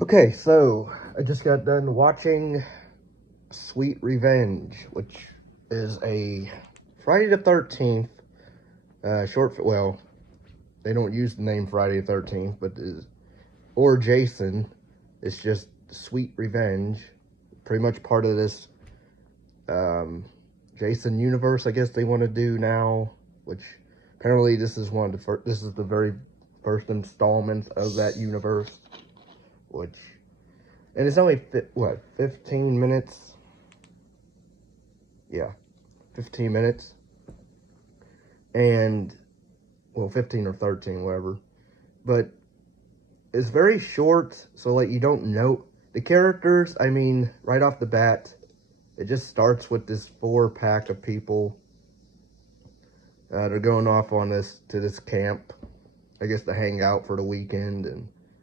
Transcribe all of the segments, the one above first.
Okay, so I just got done watching Sweet Revenge, which is a Friday the 13th well, they don't use the name Friday the 13th, but or Jason. It's just Sweet Revenge. Pretty much part of this um, Jason universe, I guess they want to do now, which apparently this is this is the very first installment of that universe, which and it's only 15 minutes. Yeah, 15 minutes. And, well, 15 or 13, whatever. But it's very short, so, like, you don't know. The characters, I mean, right off the bat, it just starts with this 4-pack of people. They're going off on to this camp, I guess, to hang out for the weekend.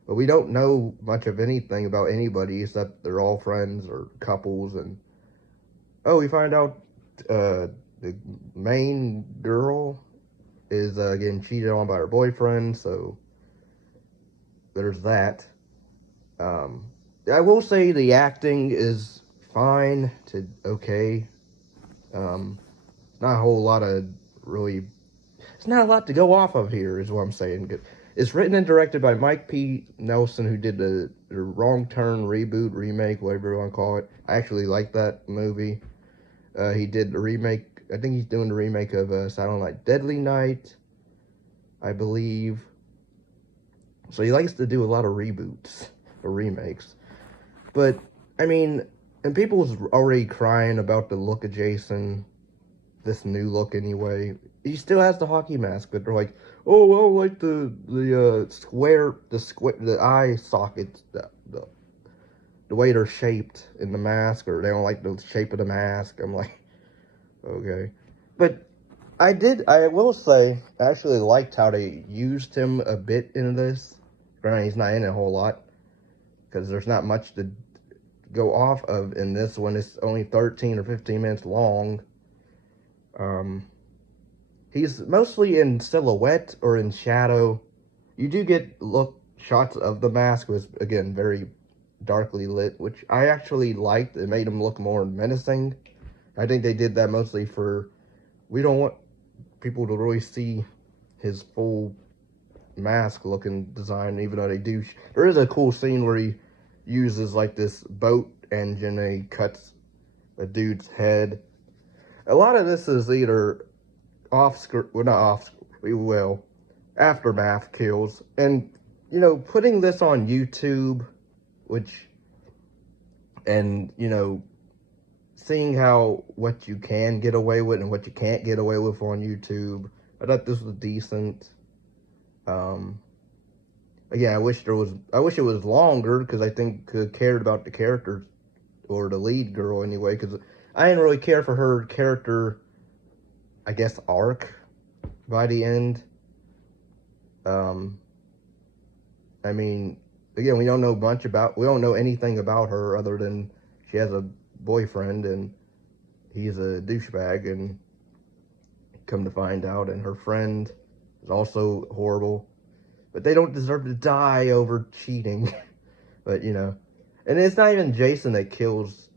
But we don't know much of anything about anybody except they're all friends or couples. And, we find out the main girl is getting cheated on by her boyfriend, so there's that. I will say the acting is fine to okay. Not a whole lot of really. It's not a lot to go off of here, is what I'm saying. It's written and directed by Mike P. Nelson, who did the Wrong Turn reboot, remake, whatever you want to call it. I actually like that movie. He did the remake. I think he's doing the remake of Silent Night, Deadly Night, I believe. So he likes to do a lot of reboots or remakes. But, I mean, and people was already crying about the look of Jason, this new look anyway. He still has the hockey mask, but they're like, oh, well, like the eye sockets, the way they're shaped in the mask, or they don't like the shape of the mask. I'm like, okay. But I will say, I actually liked how they used him a bit in this. Granted, he's not in it a whole lot, because there's not much to go off of in this one. It's only 13 or 15 minutes long. He's mostly in silhouette or in shadow. You do get shots of the mask, was again very darkly lit, which I actually liked. It made him look more menacing. I think they did that mostly for we don't want people to really see his full mask looking design, even though they do. There is a cool scene where he uses like this boat engine and he cuts a dude's head. A lot of this is either aftermath kills. And, putting this on YouTube, and, seeing what you can get away with and what you can't get away with on YouTube, I thought this was decent. Again, I wish it was longer, because I think I cared about the characters, or the lead girl anyway, because I didn't really care for her character, I guess, arc by the end. I mean, again, we don't know anything about her other than she has a boyfriend and he's a douchebag, and come to find out, and her friend is also horrible, but they don't deserve to die over cheating. But, and it's not even Jason that kills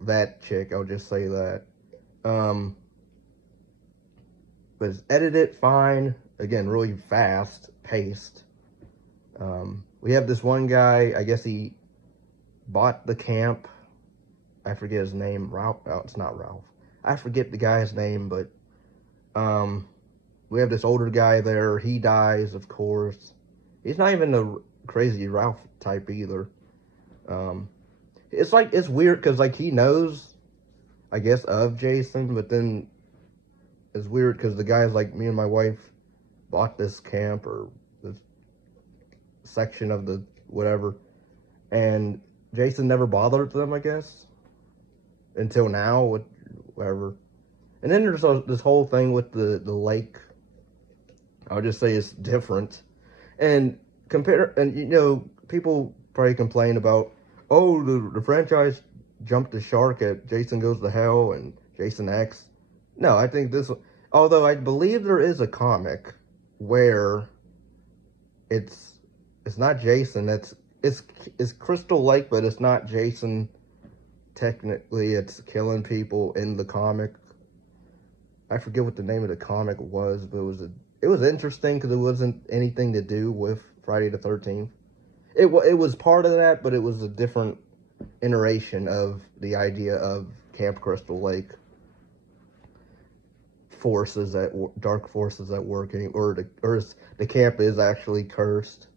that chick, I'll just say that. But it's edited fine. Again, really fast paced. We have this one guy, I guess he bought the camp. I forget his name. Ralph. Oh, it's not Ralph. I forget the guy's name, but we have this older guy there. He dies, of course. He's not even the crazy Ralph type either. It's weird, because like he knows, I guess, of Jason, but then it's weird because the guy's like, me and my wife bought this camp or this section of the whatever, and Jason never bothered them, I guess, until now, with whatever. And then there's this whole thing with the lake. I'll just say it's different. And people probably complain about, oh, the franchise jumped the shark at Jason Goes to Hell and Jason X. No, I think although I believe there is a comic where it's not Jason that's it's Crystal Lake, but it's not Jason. Technically, it's killing people in the comic. I forget what the name of the comic was, but it was interesting because it wasn't anything to do with Friday the 13th. It was part of that, but it was a different iteration of the idea of Camp Crystal Lake forces at dark forces at work, or the camp is actually cursed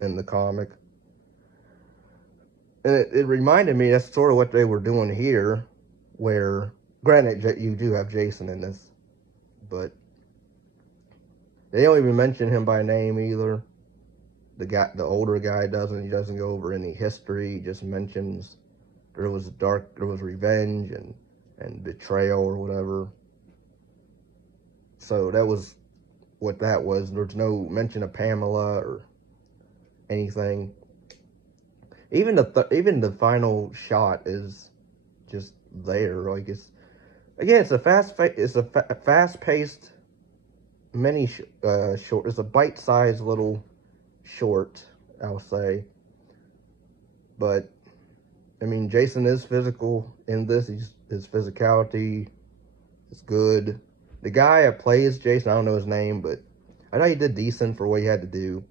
in the comic. And it reminded me that's sort of what they were doing here, where granted you do have Jason in this, but they don't even mention him by name either. The older guy doesn't. He doesn't go over any history. He just mentions there was revenge and betrayal or whatever. So that was what that was. There's no mention of Pamela or anything. Even the final shot is just there. Like it's a fast paced mini short. It's a bite sized little short, I'll say. But I mean, Jason is physical in this. His physicality is good. The guy that plays Jason, I don't know his name, but I know he did decent for what he had to do.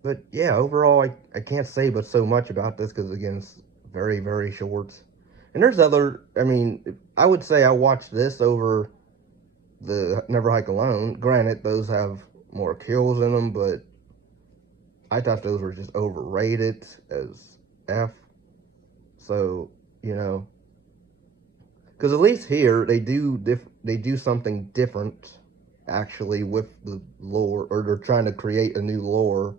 But yeah, overall, I can't say but so much about this because, again, it's very, very short. And there's I mean, I would say I watched this over the Never Hike Alone. Granted, those have more kills in them, but I thought those were just overrated as F. So, you know, because at least here they do something different, actually, with the lore, or they're trying to create a new lore,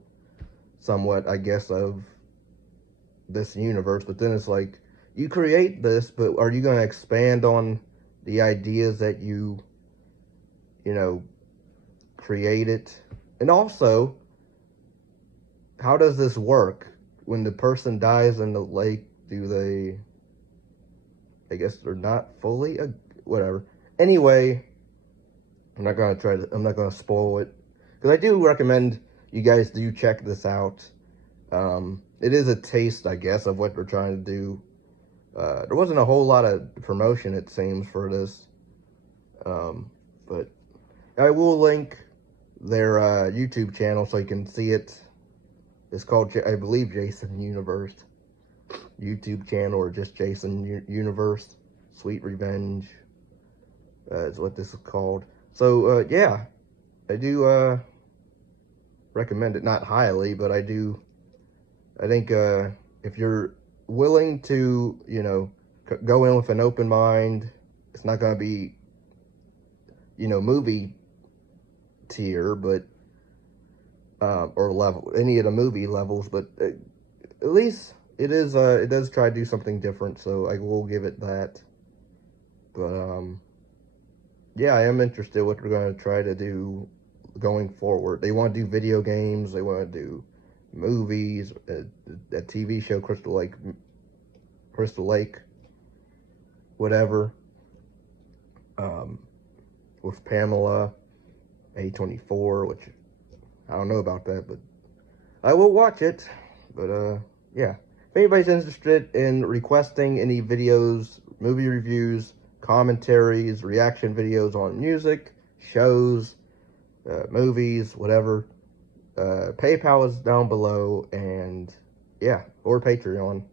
somewhat, I guess, of this universe. But then it's like, you create this, but are you going to expand on the ideas that you know, created? And also, how does this work? When the person dies in the lake, do they, I guess they're not fully, whatever. Anyway, I'm not going to spoil it, because I do recommend you guys do check this out. It is a taste, I guess, of what they're trying to do. There wasn't a whole lot of promotion, it seems, for this. But I will link their YouTube channel so you can see it. It's called, I believe, Jason Universe YouTube channel, or just Jason Universe. Sweet Revenge is what this is called. So, yeah, I do recommend it. Not highly, but I think if you're willing to, you know, go in with an open mind, it's not going to be, you know, movie tier, but or level, any of the movie levels, but at least it does try to do something different, so I will give it that. But yeah, I am interested what they're going to try to do going forward. They want to do video games, they want to do movies, a TV show, Crystal Lake, whatever, with Pamela, A24, which I don't know about that, but I will watch it. But yeah, if anybody's interested in requesting any videos, movie reviews, commentaries, reaction videos on music, shows, movies, whatever, PayPal is down below, and yeah, or Patreon.